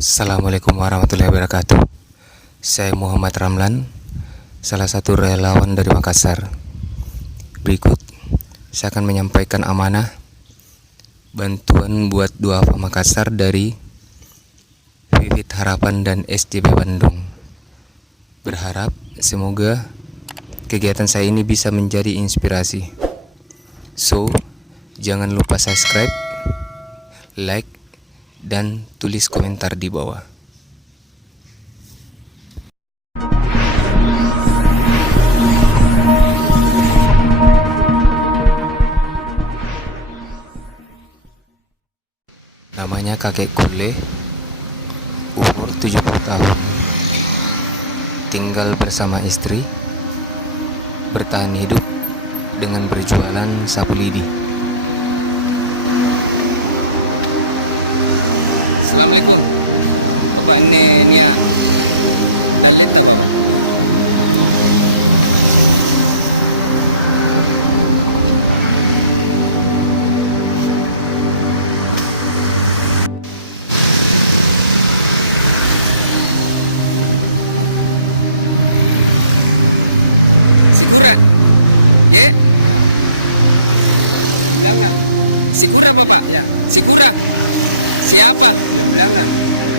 Assalamualaikum warahmatullahi wabarakatuh. Saya Muhammad Ramlan, salah satu relawan dari Makassar. Berikut saya akan menyampaikan amanah bantuan buat duafa Makassar dari Vivit Harapan dan STB Bandung. Berharap semoga kegiatan saya ini bisa menjadi inspirasi. So, jangan lupa subscribe, like, dan tulis komentar di bawah. Namanya kakek Kule, umur 70 tahun, tinggal bersama istri, bertahan hidup dengan berjualan sapu lidi. Assalamualaikum. Apa ini ya? Ayat apa? Sigura. Eh? Laura. Sigura Bapak? Ya. Sigura. Siapa? Laura.